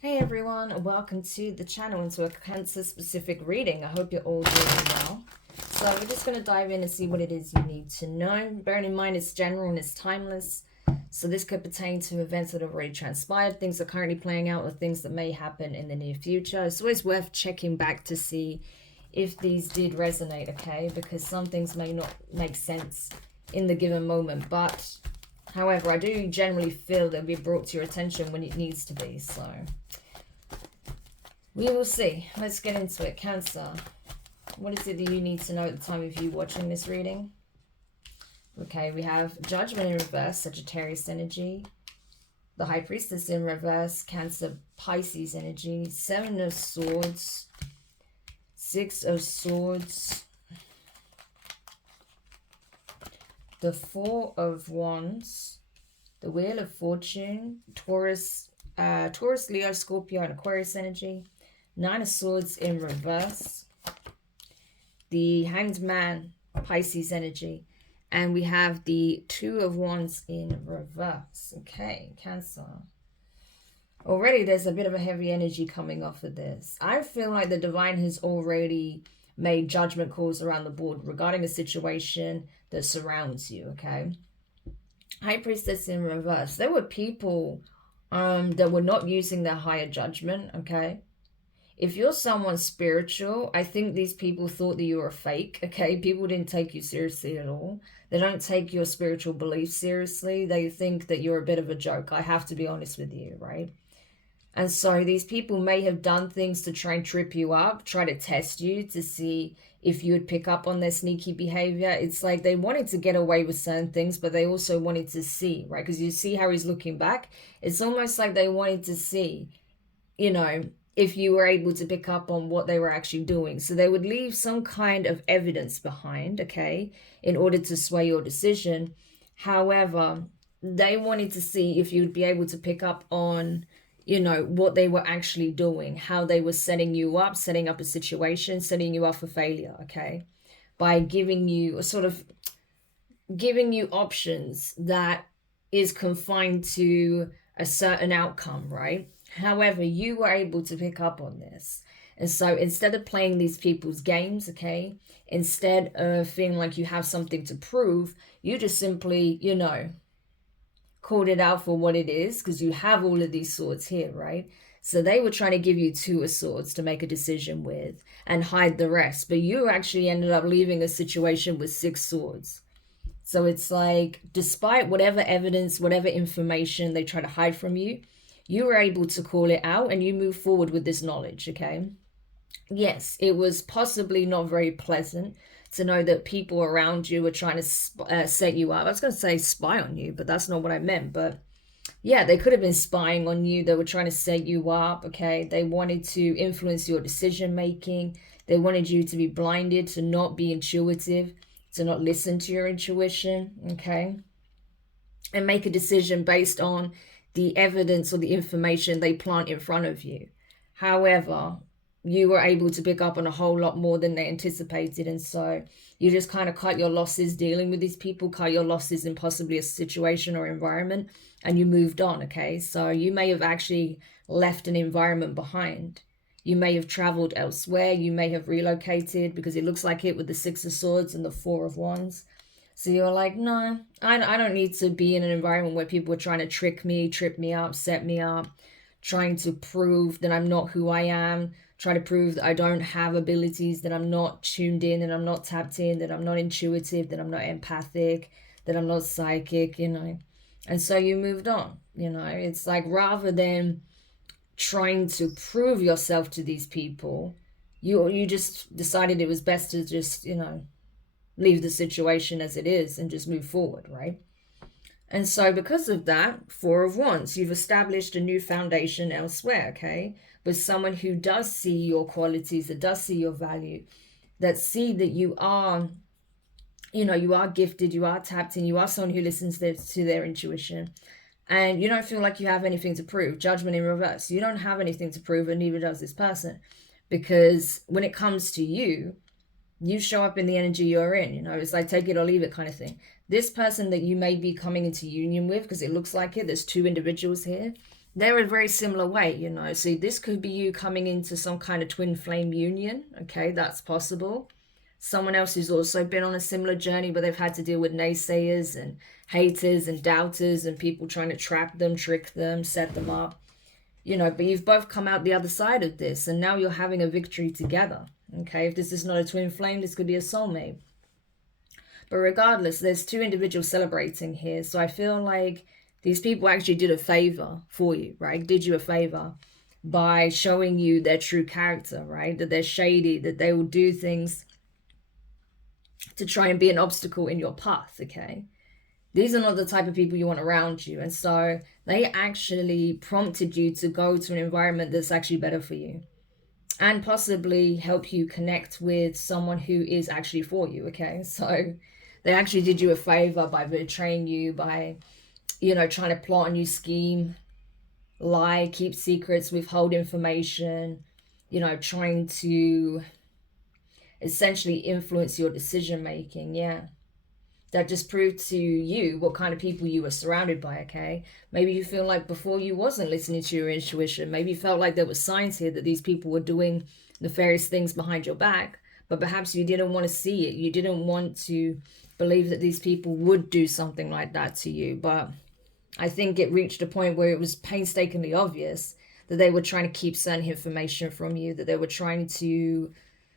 Hey everyone, and welcome to the channel and to a Cancer specific reading. I hope you're all doing well. So we're just going to dive in and see what it is you need to know. Bearing in mind it's general and it's timeless. So this could pertain to events that have already transpired, things that are currently playing out, or things that may happen in the near future. It's always worth checking back to see if these did resonate, okay? Because some things may not make sense in the given moment, but however, I do generally feel they'll be brought to your attention when it needs to be, so we will see. Let's get into it. Cancer. What is it that you need to know at the time of you watching this reading? Okay, we have Judgment in reverse, Sagittarius energy. The High Priestess in reverse, Cancer, Pisces energy. Seven of Swords. Six of Swords. The Four of Wands. The Wheel of Fortune. Taurus, Leo, Scorpio, and Aquarius energy. Nine of Swords in reverse. The Hanged Man, Pisces energy. And we have the Two of Wands in reverse. Okay, Cancer. Already there's a bit of a heavy energy coming off of this. I feel like the divine has already made judgment calls around the board regarding a situation that surrounds you, okay? High Priestess in reverse. There were people that were not using their higher judgment, okay? If you're someone spiritual, I think these people thought that you were fake, okay? People didn't take you seriously at all. They don't take your spiritual beliefs seriously. They think that you're a bit of a joke. I have to be honest with you, right? And so these people may have done things to try and trip you up, try to test you to see if you would pick up on their sneaky behavior. It's like they wanted to get away with certain things, but they also wanted to see, right? Because you see how he's looking back. It's almost like they wanted to see, you know, if you were able to pick up on what they were actually doing. So they would leave some kind of evidence behind, okay, in order to sway your decision. However, they wanted to see if you would be able to pick up on, you know, what they were actually doing, how they were setting you up, setting up a situation, setting you up for failure, okay, by giving you options that is confined to a certain outcome, right? However, you were able to pick up on this. And so instead of playing these people's games, okay, instead of feeling like you have something to prove, you just simply, you know, called it out for what it is, because you have all of these swords here, right? So they were trying to give you two of swords to make a decision with and hide the rest. But you actually ended up leaving a situation with six swords. So it's like, despite whatever evidence, whatever information they try to hide from you, you were able to call it out and you move forward with this knowledge, okay? Yes, it was possibly not very pleasant to know that people around you were trying to set you up. I was going to say spy on you, but that's not what I meant. But yeah, they could have been spying on you. They were trying to set you up, okay? They wanted to influence your decision making. They wanted you to be blinded, to not be intuitive, to not listen to your intuition, okay? And make a decision based on the evidence or the information they plant in front of you. However, you were able to pick up on a whole lot more than they anticipated. And so you just kind of cut your losses dealing with these people, cut your losses in possibly a situation or environment, and you moved on, okay? So you may have actually left an environment behind. You may have traveled elsewhere. You may have relocated, because it looks like it with the Six of Swords and the Four of Wands. So you're like, no, I don't need to be in an environment where people are trying to trick me, trip me up, set me up, trying to prove that I'm not who I am, try to prove that I don't have abilities, that I'm not tuned in, that I'm not tapped in, that I'm not intuitive, that I'm not empathic, that I'm not psychic, you know. And so you moved on, you know. It's like, rather than trying to prove yourself to these people, you just decided it was best to just, you know, leave the situation as it is and just move forward, right? And so because of that, Four of Wands, you've established a new foundation elsewhere, okay? With someone who does see your qualities, that does see your value, that see that you are, you know, you are gifted, you are tapped in, you are someone who listens to their intuition. And you don't feel like you have anything to prove. Judgment in reverse. You don't have anything to prove, and neither does this person. Because when it comes to you, you show up in the energy you're in, you know, it's like take it or leave it kind of thing. This person that you may be coming into union with, because it looks like it, there's two individuals here, they're a very similar way, you know. So this could be you coming into some kind of twin flame union. Okay, that's possible. Someone else who's also been on a similar journey where they've had to deal with naysayers and haters and doubters and people trying to trap them, trick them, set them up, you know. But you've both come out the other side of this, and now you're having a victory together. Okay, if this is not a twin flame, this could be a soulmate. But regardless, there's two individuals celebrating here. So I feel like these people actually did a favor for you, right? Did you a favor by showing you their true character, right? That they're shady, that they will do things to try and be an obstacle in your path, okay? These are not the type of people you want around you. And so they actually prompted you to go to an environment that's actually better for you and possibly help you connect with someone who is actually for you, okay? So they actually did you a favor by betraying you, by, you know, trying to plot a new scheme, lie, keep secrets, withhold information, you know, trying to essentially influence your decision making. Yeah, that just proved to you what kind of people you were surrounded by, okay? Maybe you feel like before you wasn't listening to your intuition. Maybe you felt like there were signs here that these people were doing nefarious things behind your back, but perhaps you didn't want to see it. You didn't want to believe that these people would do something like that to you. But I think it reached a point where it was painstakingly obvious that they were trying to keep certain information from you, that they were trying to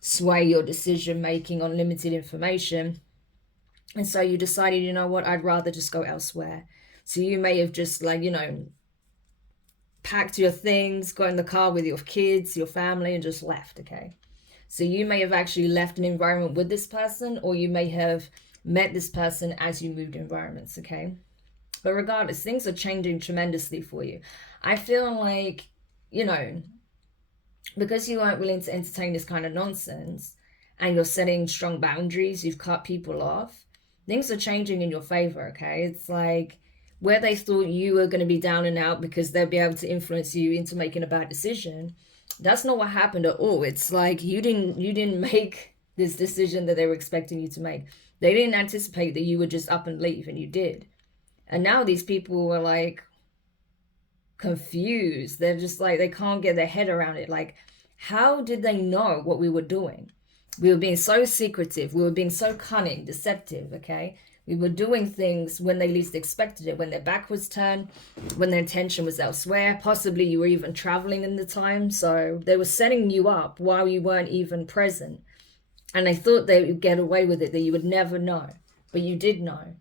sway your decision making on limited information. And so you decided, you know what, I'd rather just go elsewhere. So you may have just, like, you know, packed your things, got in the car with your kids, your family, and just left, okay? So you may have actually left an environment with this person, or you may have met this person as you moved environments, okay? But regardless, things are changing tremendously for you. I feel like, you know, because you aren't willing to entertain this kind of nonsense and you're setting strong boundaries, you've cut people off, things are changing in your favor, okay? It's like where they thought you were going to be down and out because they'll be able to influence you into making a bad decision, that's not what happened at all. It's like you didn't make this decision that they were expecting you to make. They didn't anticipate that you would just up and leave, and you did. And now these people are like confused. They're just like, they can't get their head around it. Like, how did they know what we were doing? We were being so secretive. We were being so cunning, deceptive, okay? We were doing things when they least expected it, when their back was turned, when their attention was elsewhere. Possibly you were even traveling in the time. So they were setting you up while you weren't even present. And they thought they would get away with it, that you would never know. But you did know.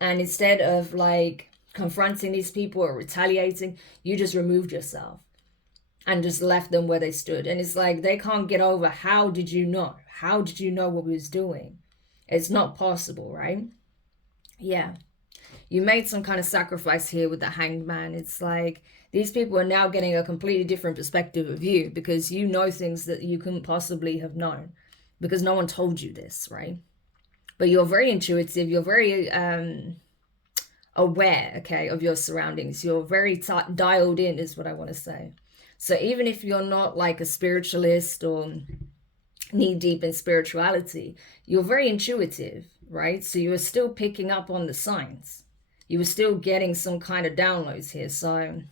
And instead of like confronting these people or retaliating, you just removed yourself and just left them where they stood. And it's like, they can't get over, how did you know? How did you know what we was doing? It's not possible, right? Yeah. You made some kind of sacrifice here with the Hanged Man. It's like these people are now getting a completely different perspective of you because you know things that you couldn't possibly have known because no one told you this, right? But you're very intuitive. You're very aware, okay, of your surroundings. You're very dialed in is what I want to say. So even if you're not like a spiritualist or knee deep in spirituality, you're very intuitive, right? So you were still picking up on the signs. You were still getting some kind of downloads here. So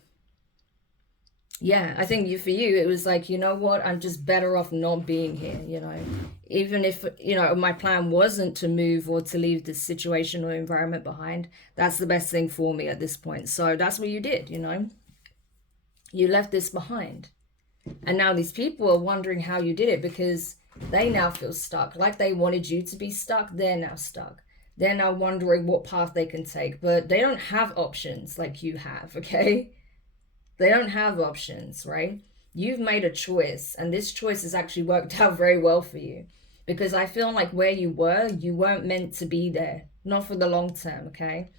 yeah, I think for you, it was like, you know what, I'm just better off not being here, you know. Even if, you know, my plan wasn't to move or to leave this situation or environment behind, that's the best thing for me at this point. So that's what you did, you know. You left this behind. And now these people are wondering how you did it because they now feel stuck. Like they wanted you to be stuck, they're now stuck. They're now wondering what path they can take, but they don't have options like you have, okay? They don't have options, right? You've made a choice, and this choice has actually worked out very well for you because I feel like where you weren't meant to be there, not for the long term, okay?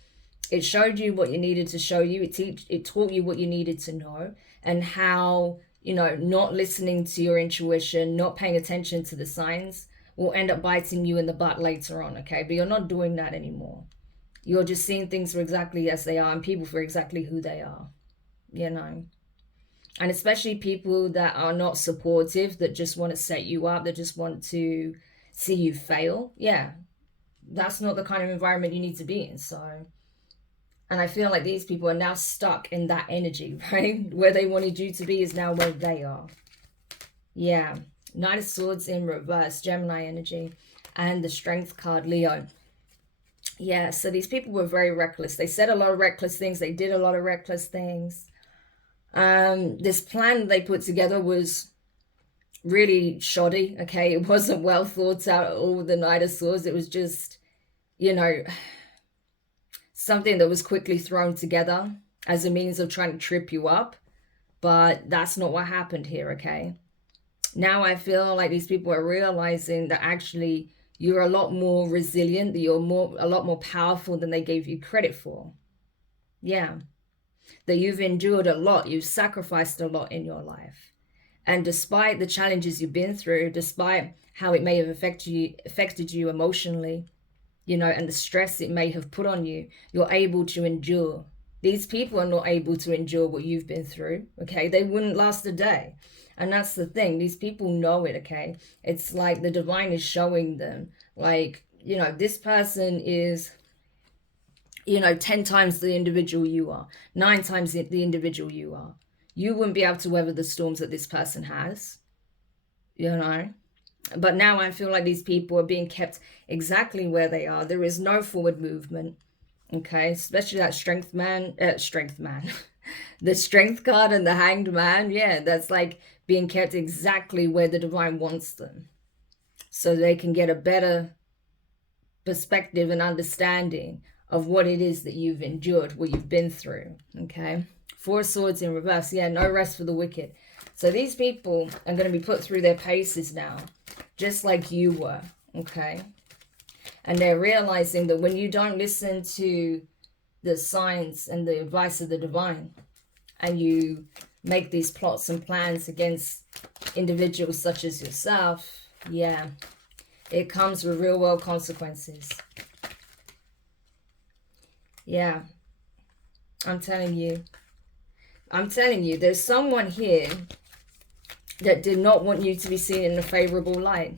It showed you what you needed to show you. It taught you what you needed to know and how, you know, not listening to your intuition, not paying attention to the signs will end up biting you in the butt later on, okay? But you're not doing that anymore. You're just seeing things for exactly as they are and people for exactly who they are, you know? And especially people that are not supportive, that just want to set you up, that just want to see you fail. Yeah, that's not the kind of environment you need to be in. So And I feel like these people are now stuck in that energy, right? Where they wanted you to be is now where they are. Yeah. Knight of Swords in reverse, Gemini energy. And the Strength card, Leo. Yeah, so these people were very reckless. They said a lot of reckless things. They did a lot of reckless things. This plan they put together was really shoddy, okay? It wasn't well thought out at all, the Knight of Swords. It was just, you know, something that was quickly thrown together as a means of trying to trip you up. But that's not what happened here, okay? Now I feel like these people are realizing that actually you're a lot more resilient, that you're a lot more powerful than they gave you credit for. Yeah. That you've endured a lot, you've sacrificed a lot in your life. And despite the challenges you've been through, despite how it may have affected you emotionally, you know, and the stress it may have put on you, you're able to endure. These people are not able to endure what you've been through, okay? They wouldn't last a day. And that's the thing. These people know it, okay? It's like the divine is showing them, like, you know, this person is, you know, 10 times the individual you are, 9 times the individual you are. You wouldn't be able to weather the storms that this person has, you know? But now I feel like these people are being kept exactly where they are. There is no forward movement, okay? Especially that strength man. The Strength card and the Hanged Man. Yeah, that's like being kept exactly where the divine wants them. So they can get a better perspective and understanding of what it is that you've endured, what you've been through, okay? 4 Swords in reverse. Yeah, no rest for the wicked. So these people are going to be put through their paces now, just like you were, okay? And they're realizing that when you don't listen to the signs and the advice of the divine, and you make these plots and plans against individuals such as yourself, yeah, it comes with real world consequences. Yeah, I'm telling you, there's someone here that did not want you to be seen in a favorable light.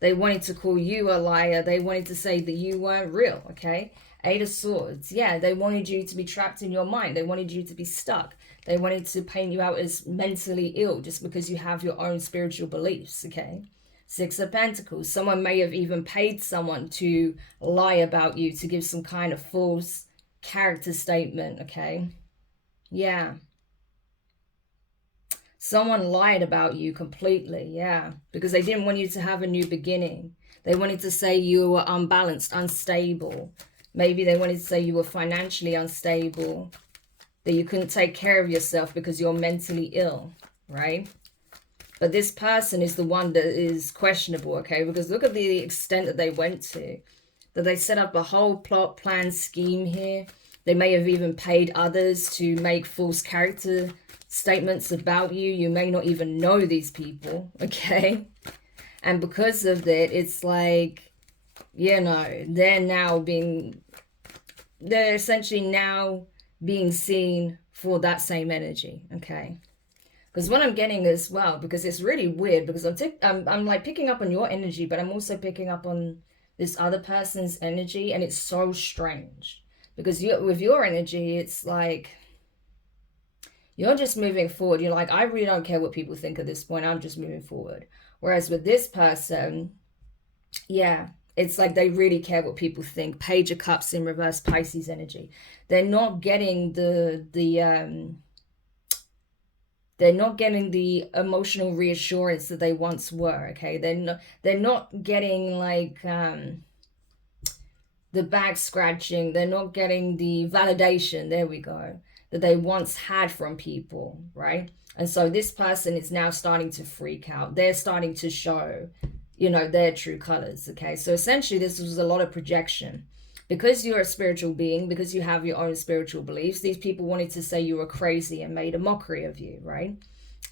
They wanted to call you a liar. They wanted to say that you weren't real, okay? 8 of Swords. Yeah, they wanted you to be trapped in your mind. They wanted you to be stuck. They wanted to paint you out as mentally ill just because you have your own spiritual beliefs, okay? 6 of Pentacles. Someone may have even paid someone to lie about you, to give some kind of false character statement, okay? Yeah. Someone lied about you completely, yeah, because they didn't want you to have a new beginning. They wanted to say you were unbalanced, unstable. Maybe they wanted to say you were financially unstable, that you couldn't take care of yourself because you're mentally ill, right? But this person is the one that is questionable, okay? Because look at the extent that they went to, that they set up a whole plot, plan, scheme here. They may have even paid others to make false character statements about you. You may not even know these people, okay? And because of that, it's like, you know, they're essentially now being seen for that same energy, okay? Because what I'm getting as well, because it's really weird, because I'm like picking up on your energy, but I'm also picking up on this other person's energy, and it's so strange. Because with your energy, it's like, you're just moving forward. You're like, I really don't care what people think at this point. I'm just moving forward. Whereas with this person, yeah, it's like they really care what people think. Page of Cups in reverse, Pisces energy. They're not getting they're not getting the emotional reassurance that they once were, okay? They're not getting like the back scratching. They're not getting the validation, there we go, that they once had from people, right? And so this person is now starting to freak out. They're starting to show, you know, their true colors, okay? So essentially this was a lot of projection. Because you're a spiritual being, because you have your own spiritual beliefs, these people wanted to say you were crazy and made a mockery of you, right?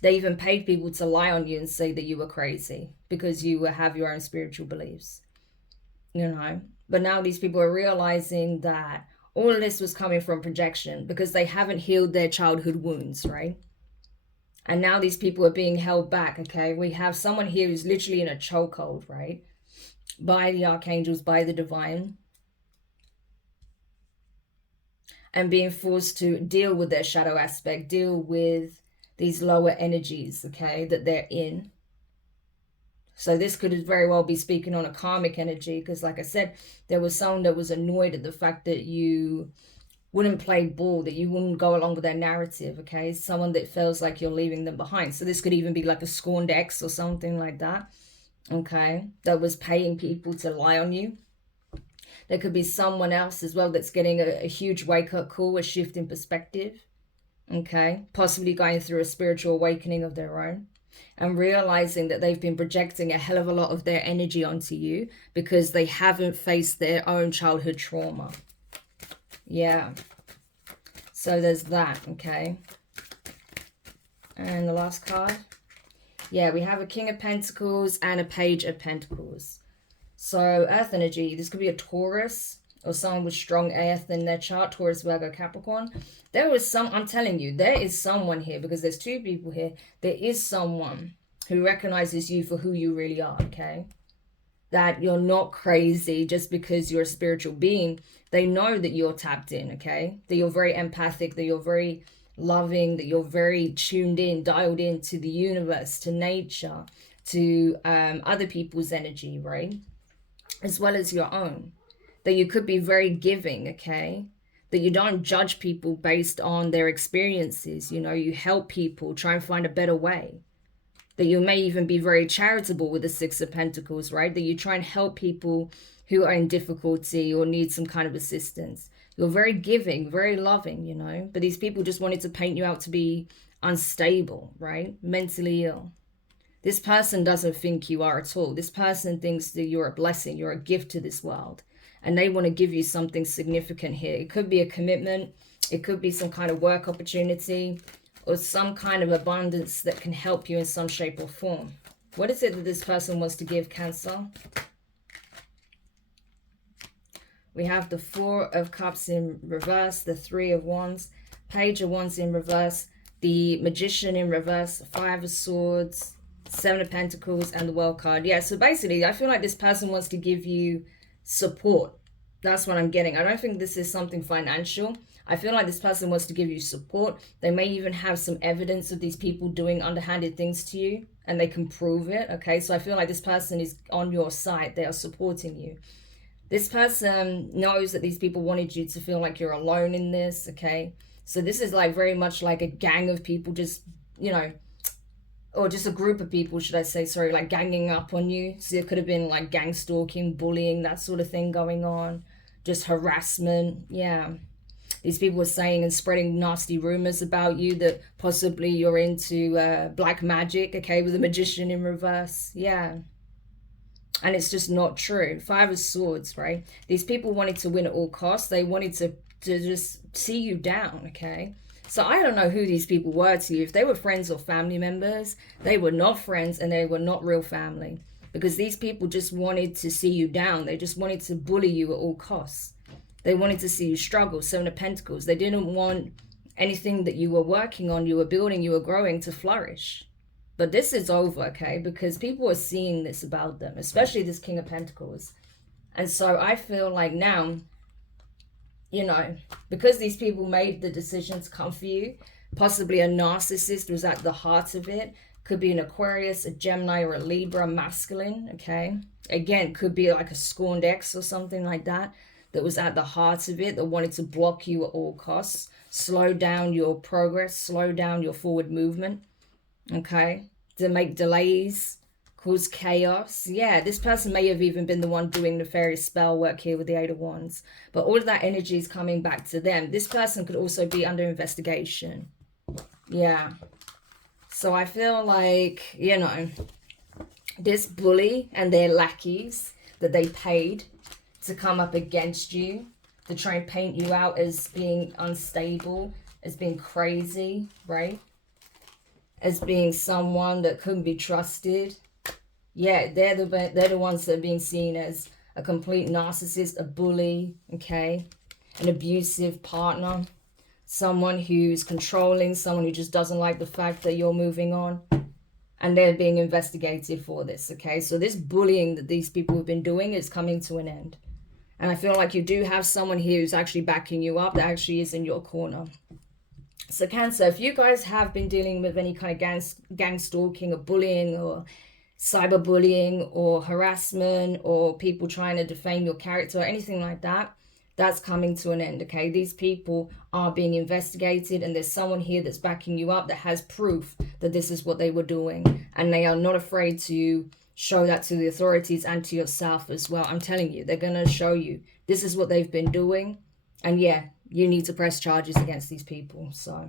They even paid people to lie on you and say that you were crazy because you have your own spiritual beliefs, you know? But now these people are realizing that all of this was coming from projection because they haven't healed their childhood wounds, right? And now these people are being held back, okay? We have someone here who's literally in a chokehold, right? By the archangels, by the divine. and being forced to deal with their shadow aspect, deal with these lower energies, okay, that they're in. So this could very well be speaking on a karmic energy, because like I said, there was someone that was annoyed at the fact that you wouldn't play ball, that you wouldn't go along with their narrative, okay? Someone that feels like you're leaving them behind. So this could even be like a scorned ex or something like that, okay? That was paying people to lie on you. There could be someone else as well that's getting a huge wake-up call, a shift in perspective, okay? Possibly going through a spiritual awakening of their own and realizing that they've been projecting a hell of a lot of their energy onto you because they haven't faced their own childhood trauma. Yeah. So there's that, okay? And the last card. Yeah, we have a King of Pentacles and a Page of Pentacles. So earth energy, this could be a Taurus or someone with strong earth in their chart, Taurus, Virgo, Capricorn. There was some, I'm telling you, there is someone here, because there's two people here. There is someone who recognizes you for who you really are, okay? That you're not crazy just because you're a spiritual being. They know that you're tapped in, okay? That you're very empathic, that you're very loving, that you're very tuned in, dialed in to the universe, to nature, to other people's energy, right? As well as your own. That you could be very giving, okay? That you don't judge people based on their experiences, you know, you help people try and find a better way. That you may even be very charitable with the Six of Pentacles, right? That you try and help people who are in difficulty or need some kind of assistance. You're very giving, very loving, you know, but these people just wanted to paint you out to be unstable, right? Mentally ill. This person doesn't think you are at all. This person thinks that you're a blessing, you're a gift to this world. And they want to give you something significant here. It could be a commitment. It could be some kind of work opportunity or some kind of abundance that can help you in some shape or form. What is it that this person wants to give, Cancer? We have the Four of Cups in reverse, the Three of Wands, Page of Wands in reverse, the Magician in reverse, Five of Swords, Seven of Pentacles, and the World card. Yeah, so basically, I feel like this person wants to give you support. That's what I'm getting. I don't think this is something financial. I feel like this person wants to give you support. They may even have some evidence of these people doing underhanded things to you, and they can prove it, okay? So I feel like this person is on your side. They are supporting you. This person knows that these people wanted you to feel like you're alone in this, okay? So this is like very much like a gang of people just, you know, or just a group of people, should I say, sorry, like ganging up on you. So it could have been like gang stalking, bullying, that sort of thing going on. Just harassment, yeah. These people were saying and spreading nasty rumors about you that possibly you're into black magic, okay, with a Magician in reverse, yeah. And it's just not true. Five of Swords, right? These people wanted to win at all costs. They wanted to just see you down, okay? So I don't know who these people were to you. If they were friends or family members, they were not friends and they were not real family. Because these people just wanted to see you down. They just wanted to bully you at all costs. They wanted to see you struggle. Seven of Pentacles. They didn't want anything that you were working on, you were building, you were growing to flourish. But this is over, okay? Because people are seeing this about them, especially this King of Pentacles. And so I feel like now, you know, because these people made the decision to come for you, possibly a narcissist was at the heart of it. Could be an Aquarius, a Gemini, or a Libra, masculine, okay? Again, could be like a scorned ex or something like that was at the heart of it, that wanted to block you at all costs, slow down your progress, slow down your forward movement, okay? To make delays, cause chaos. Yeah, this person may have even been the one doing nefarious spell work here with the Eight of Wands. But all of that energy is coming back to them. This person could also be under investigation. Yeah. So I feel like, you know, this bully and their lackeys that they paid to come up against you, to try and paint you out as being unstable, as being crazy, right? As being someone that couldn't be trusted. Yeah, they're the ones that are being seen as a complete narcissist, a bully, okay? An abusive partner. Someone who's controlling, someone who just doesn't like the fact that you're moving on. And they're being investigated for this, okay? So this bullying that these people have been doing is coming to an end. And I feel like you do have someone here who's actually backing you up, that actually is in your corner. So Cancer, if you guys have been dealing with any kind of gang stalking or bullying or cyberbullying or harassment or people trying to defame your character or anything like that, that's coming to an end, okay? These people are being investigated, and there's someone here that's backing you up that has proof that this is what they were doing, and they are not afraid to show that to the authorities and to yourself as well. I'm telling you, they're going to show you this is what they've been doing, and yeah, you need to press charges against these people. So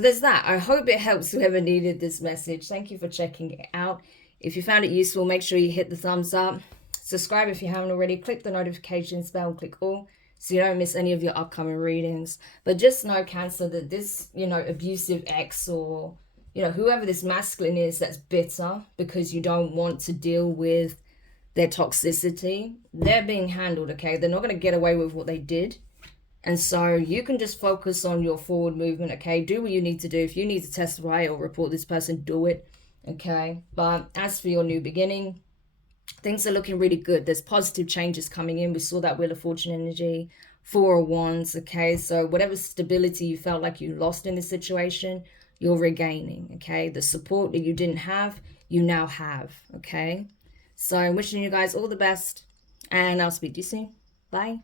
there's that. I hope it helps whoever needed this message. Thank you for checking it out. If you found it useful, make sure you hit the thumbs up. Subscribe if you haven't already. Click the notification bell, click all, so you don't miss any of your upcoming readings. But just know, Cancer, that this, abusive ex or, whoever this masculine is that's bitter because you don't want to deal with their toxicity, they're being handled, okay? They're not going to get away with what they did. And so you can just focus on your forward movement, okay? Do what you need to do. If you need to testify or report this person, do it, okay? But as for your new beginning, things are looking really good. There's positive changes coming in. We saw that Wheel of Fortune energy, 4 of Wands, okay? So whatever stability you felt like you lost in this situation, you're regaining, okay? The support that you didn't have, you now have, okay? So I'm wishing you guys all the best, and I'll speak to you soon. Bye.